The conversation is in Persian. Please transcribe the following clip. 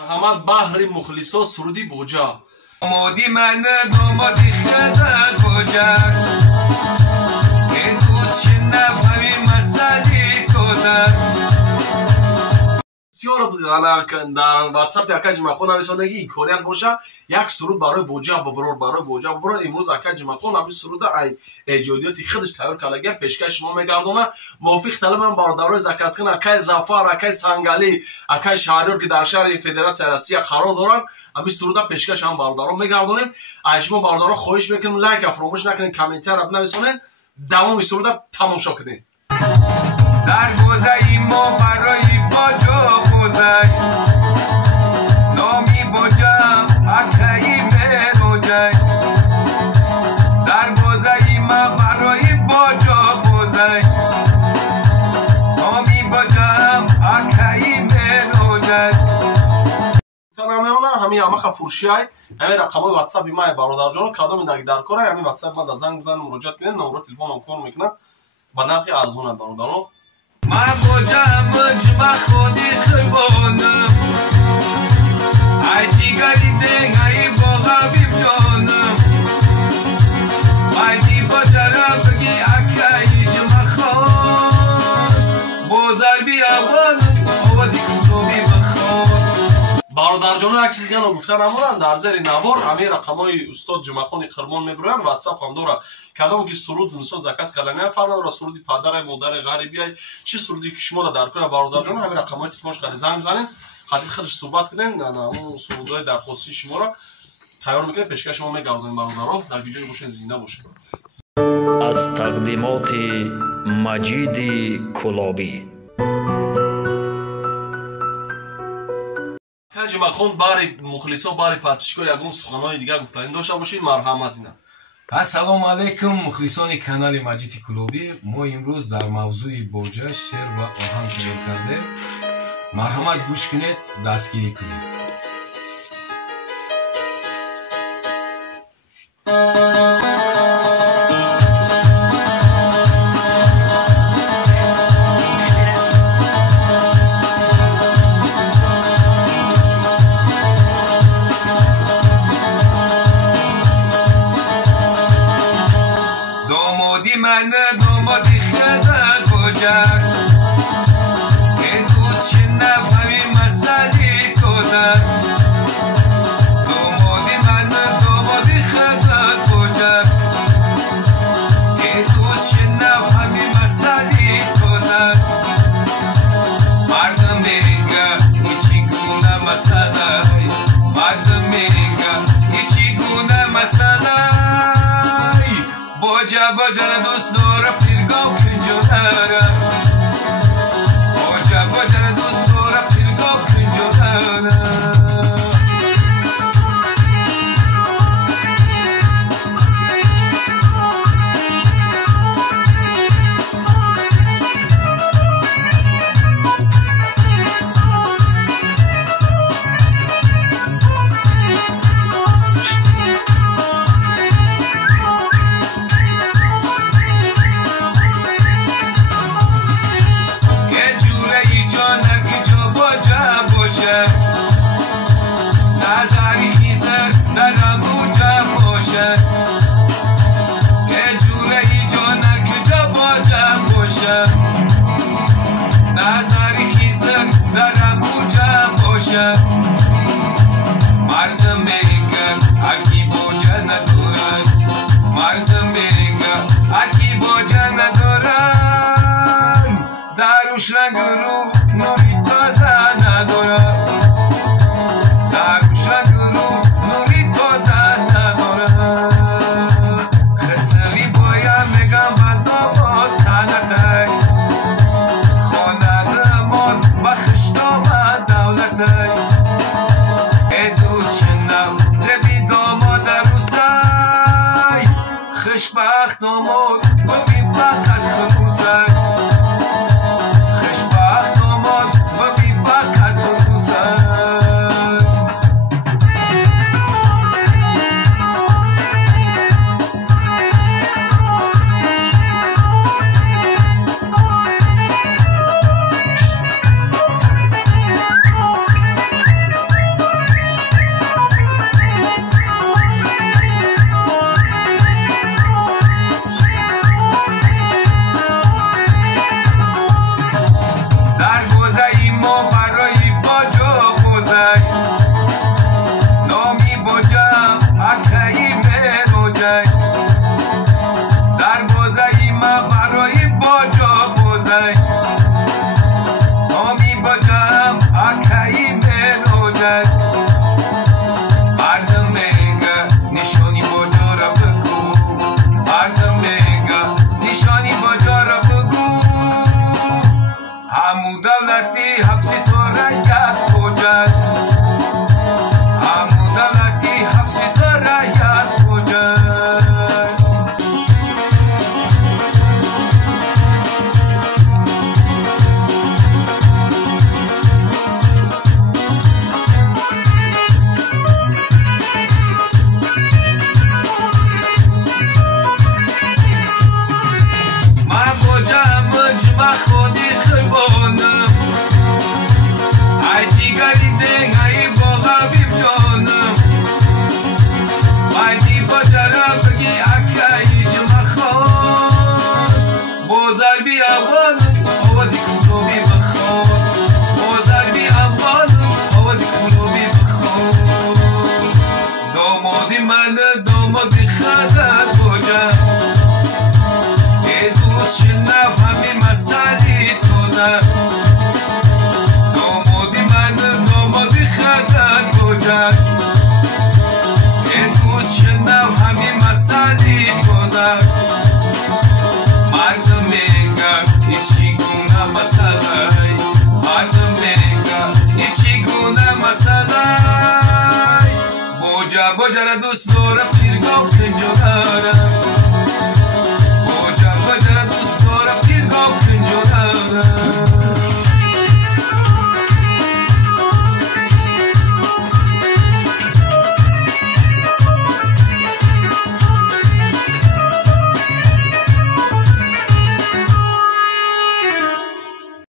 مرحمت بحر مخلصا سرودی بوجا مودی من دومادی خدا بوجا این دوست شنب همین مسئله توزن بسیار در واتساپ یک جمعخون نویسانگی امکانیت باشه یک سرود برای بوجا ببرار امروز یک جمعخون همین سرود ایجادیاتی خودش تیار کردگی پیشکش شما میگردونه. موافق طلبم برادرای زکاسخان اکای زفر اکای سنگالی اکای شهریار که در شهر فدراسیون روسیه قرار دارن همین سرود پیشکش هم برادران میگردونیم. شما برادران خواهش میکنم لایک فراموش نکنید، کامنتر بنویسید، دوام سرود تماشا کنید. در گذری ما برای باجا گذری نامی باجا اکایی بروجای در گذری ما برای باجا گذری نامی باجا اکایی بروجای همین همه فروشی های همین رقم های واتساپ ما برادر جان کادو میدن در کار همین واتساپ ما زنگ بزنید مراجعه کنید، نمره تلفن هم کار میکنه با نرخ ارزون برادران. من بوجا مجمع خودی قربانم ای دیگری دنگ ای باقا بیم جانم مایدی بوجا را بگی اکایی جمع خود بوزر بی اوانم آوازی کتوبی بخود. برادر جان یک چیز گفتن امورن در زیر نوار همه رقم های استاد جمعخان قرمان میبروین واتساپ هم داره کدام که سرود نساد زکاس کلانه فرمان را سرودی پدر مادر غریبی چه سرودی که شما را در کار برادر جان همین رقم های تلفنش خرید زنگ بزنید حتی خودش صحبت کنین اون سرودهای درخواستی شما را تیار میکنه پیشکش شما میگردونیم برادران در ویدیو باشین زنده باشین. از تقدیمات مجید کلابی جمعخان برای مخلصا برای پادشکا یگون سخنهای دیگه گفتن داشته باشید. مرحمت اینا. السلام علیکم مخلصان کانال مجید کلابی. ما امروز در موضوع بوجا شعر و آهنگ تهیه کرده. مرحمت گوش کنید، دستگیری کنید. من دومادی خدا بوجا این دوست شنب همین مسئله توزن دومادی خدا بوجا این دوست شنب همین مسئله توزن مردم میگه هیچی گونه مسئله مردم میگه هیچی گونه مسئله بوجا دوست داره پیرگاه کنجو داره بوجا دوست داره پیرگاه کنجو داره. مردم میگن اکی بوجا ندارن مردم میگن اکی بوجا ندارن دروش رنگ رو نوری تازه ندارن دروش رنگ رو نوری تازه ندارن خسری باید میگم بدا با تنتک خانه دمان و خشتام دولتک خوشبخت نامود و بی فقط خلوصک خوشبخت نامود و بی فقط خلوصک. گذر امروز شنو همین مسئله گذر مردم میگن هیچی گونه مسئله مردم میگن هیچی گونه مسئله بوجه را دوست دارم پیرگاه پنجارم